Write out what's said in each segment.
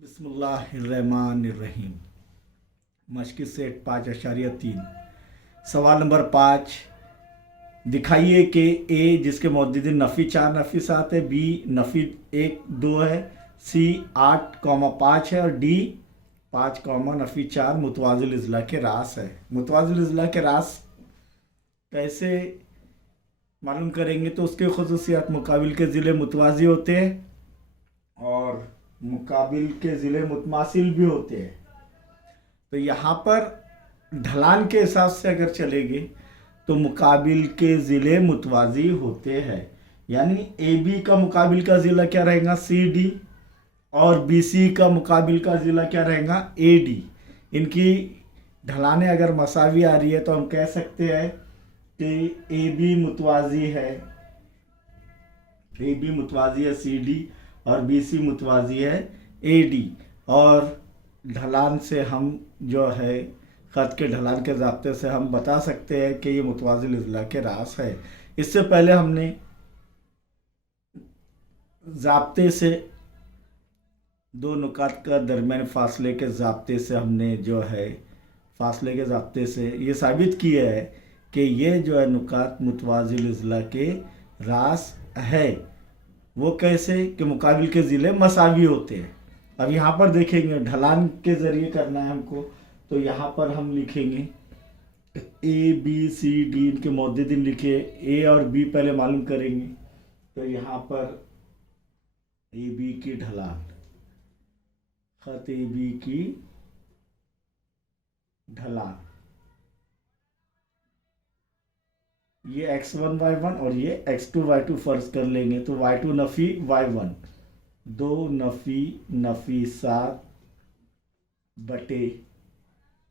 बिस्मिल्लाहिर्रहमानिर्रहीम। मशक़ सेट 5.3। सवाल नंबर 5, दिखाइए कि ए जिसके मौजूद नफ़ी 4 नफ़ी 7 है, बी नफ़ी 1 2 है, सी 8,5 है और डी 5, नफ़ी 4 मुतवाज़िल अज़ला के रास है। मुतवाज़िल अज़ला के रास कैसे मालूम करेंगे? तो उसके खुसूसियात मुकाबिल के ज़िले मुतवाज़ी होते हैं और मुकाबिल के ज़िले मुतमासिल भी होते हैं। तो यहाँ पर ढलान के हिसाब से अगर चलेंगे तो मुकाबिल के ज़िले मुतवाज़ी होते हैं, यानी ए बी का मुकाबिल का ज़िला क्या रहेगा? सी डी, और बी सी का मुकाबिल का ज़िला क्या रहेगा? A D. इनकी ढलानें अगर मसावी आ रही है तो हम कह सकते हैं कि ए बी मुतवाज़ी है, ए बी मुतवाज़ी है सी डी और बी सी मुतवाज़ी है ए डी। और ढलान से हम जो है ख़त के ढलान के ज़ाब्ते से हम बता सकते हैं कि ये मुतवाज़िल अज़ला के रास है। इससे पहले हमने ज़ाब्ते से दो नुकात का दरमियान फ़ासले के ज़ाब्ते से हमने जो है फ़ासले के ज़ाब्ते से ये साबित किया है कि ये जो है नुकात मुतवाज़िल अज़ला के रास है। वो कैसे कि मुकाबिल के ज़िले मसावी होते हैं। अब यहाँ पर देखेंगे ढलान के ज़रिए करना है हमको, तो यहाँ पर हम लिखेंगे ए बी सी डी, इनके मौजूदिन लिखे, ए और बी पहले मालूम करेंगे। तो यहाँ पर ए बी की ढलान, ख़त ए बी की ढलान, ये x1 y1 और ये x2 y2 फर्ज कर लेंगे। तो y2 नफ़ी y1 2 नफ़ी 7 बटे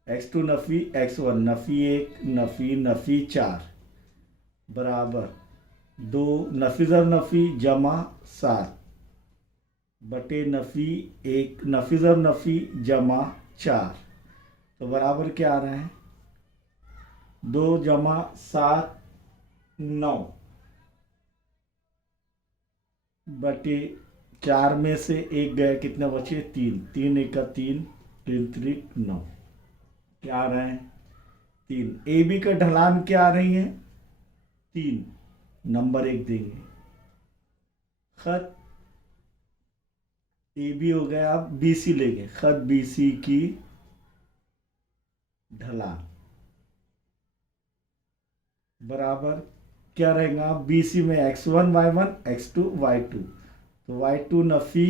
x2 नफ़ी x1 नफ़ी 1 नफ़ी 4 बराबर 2 नफ़ी ज़र नफ़ी जमा 7 बटे नफ़ी 1 नफ़ी ज़र नफ़ी जमा 4। तो बराबर क्या आ रहा है? 2 जमा 7 9 बटे 4 में से 1 गया, कितने बचे? 3 3 1 का 3 3 3 9, क्या आ रहा है? 3। ए बी का ढलान क्या आ रही है? 3, नंबर 1 देंगे। ख़त ए बी हो गया, अब बी सी लेंगे। ख़त बी सी की ढलान बराबर क्या रहेगा? बी सी में x1 y1 x2 y2, तो y2 नफ़ी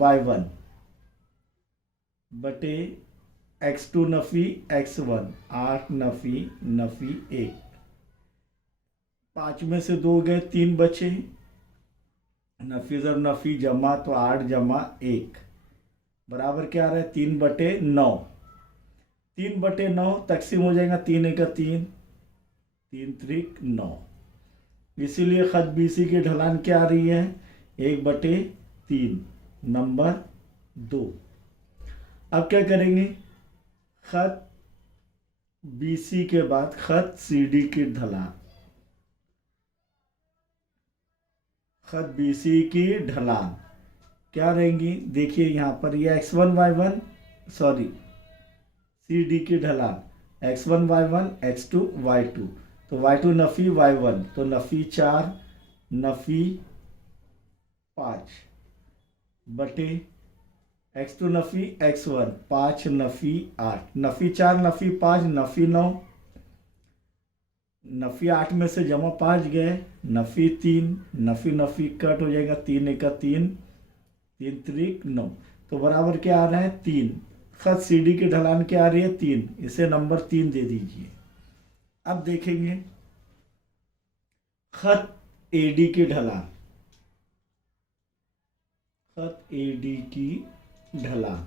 y1 बटे x2 नफ़ी x1 8 नफ़ी 1। 5 में से 2 गए, 3 बचे, नफ़ी ज़र नफ़ी जमा, तो 8 जमा 1 बराबर क्या आ रहा है? 3 बटे 9। 3 बटे 9 तकसीम हो जाएगा, 3 1 का 3 3 3 9। इसीलिए ख़त बी सी की ढलान क्या आ रही है? 1 बटे 3 नंबर 2। अब क्या करेंगे? ख़त बी सी के बाद ख़त सी डी की ढलान, ख़त बी सी की ढलान क्या रहेंगी? देखिए यहाँ पर ये x1 y1 sorry C D की ढलान x1 y1 x2 y2, तो y2 नफ़ी y1 तो नफ़ी 4 नफ़ी 5 बटे x2 नफ़ी x1 5 नफ़ी 8 नफ़ी 4 नफ़ी 5 नफ़ी 9, नफ़ी 8 में से जमा 5 गए, नफ़ी 3 नफ़ी कट हो जाएगा, 3 1 का 3 3 3 9। तो बराबर क्या आ रहा है? 3। ख़त सी डी की ढलान क्या आ रही है? 3। इसे नंबर 3 दे दीजिए। अब देखेंगे ख़त ए डी की ढलान, ख़त ए डी की ढलान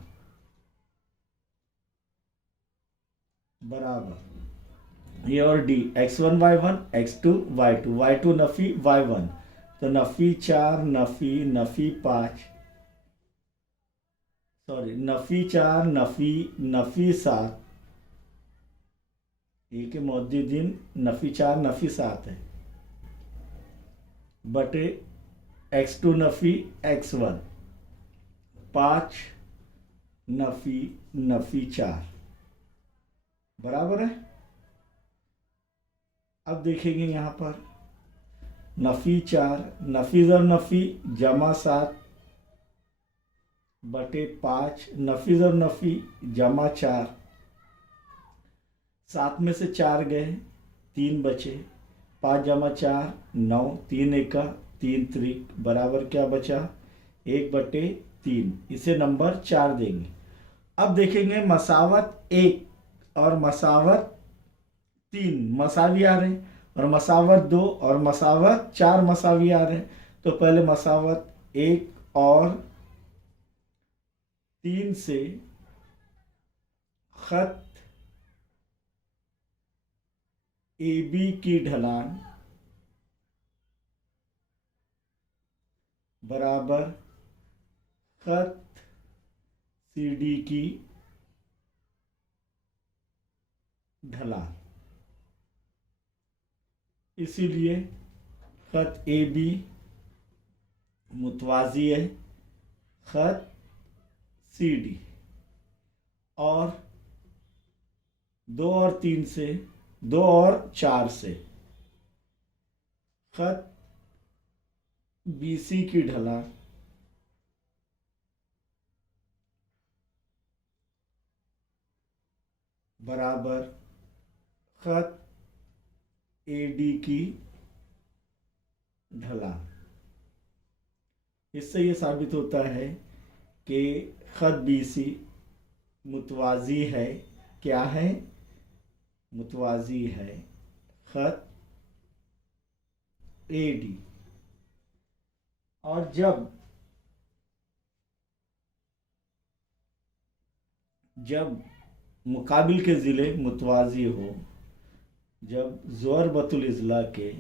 बराबर ए और D x1 y1 x2 y2 y2 नफ़ी y1 तो नफ़ी 4 नफ़ी 5 सॉरी नफ़ी 4 नफ़ी 7, ए के मौजूदिन नफ़ी 4 नफ़ी 7 है बटे x2 नफ़ी x1 5 नफी नफी 4 बराबर है। अब देखेंगे यहाँ पर नफी 4 नफी ज़र नफी जमा 7 बटे 5 नफी ज़र नफी जमा 4 7 में से 4 गए 3 बचे 5 जमा 4 9 3 एका 3 त्रिक बराबर क्या बचा 1/3 इसे नंबर 4 देंगे। अब देखेंगे मसावत 1 और मसावत 3 मसावी आ रहे हैं और मसावत 2 और मसावत 4 मसावी आ रहे हैं। तो पहले मसावत 1 और 3 से खत AB की ढलान बराबर खत CD की ढलान। इसीलिए खत AB मुतवाजी है खत CD और 2 और 3 से 2 और 4 से खत BC की ढलान बराबर खत AD की ढलान। इससे ये साबित होता है कि खत BC मुतवाजी है क्या है मुतवाजी है खत AD। और जब मुकाबिल के ज़िले मुतवाजी हो जब ज़रबतुल इज़ला के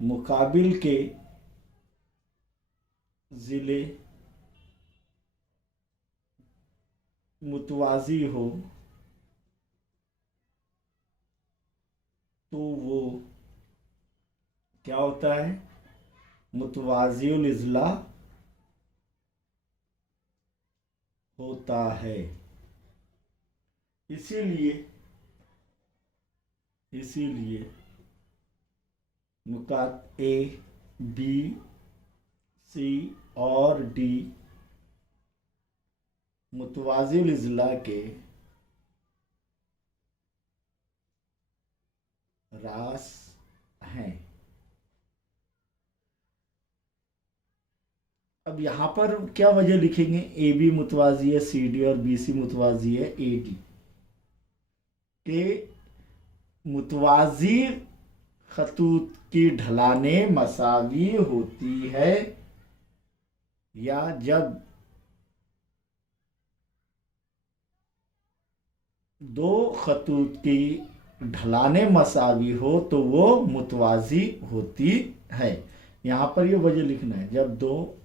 मुकाबिल के ज़िले मुतवाजी हो तो वो क्या होता है मुतवाज़िउल इज़ला होता है। इसीलिए नुकात A, B, C और D मुतवाज़िउल इज़ला के रास हैं। अब यहाँ पर क्या वजह लिखेंगे AB मुतवाज़ी है CD और BC मुतवाज़ी है AD के मुतवाज़ी खतूत की ढलानें मसावी होती है या जब दो खतूत की ढलानें मसावी हो तो वो मुतवाज़ी होती है। यहाँ पर ये वजह लिखना है जब दो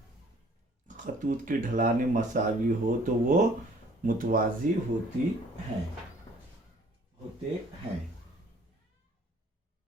खतूत की ढलानें मसावी हो तो वो मुतवाज़ी होती हैं होते हैं।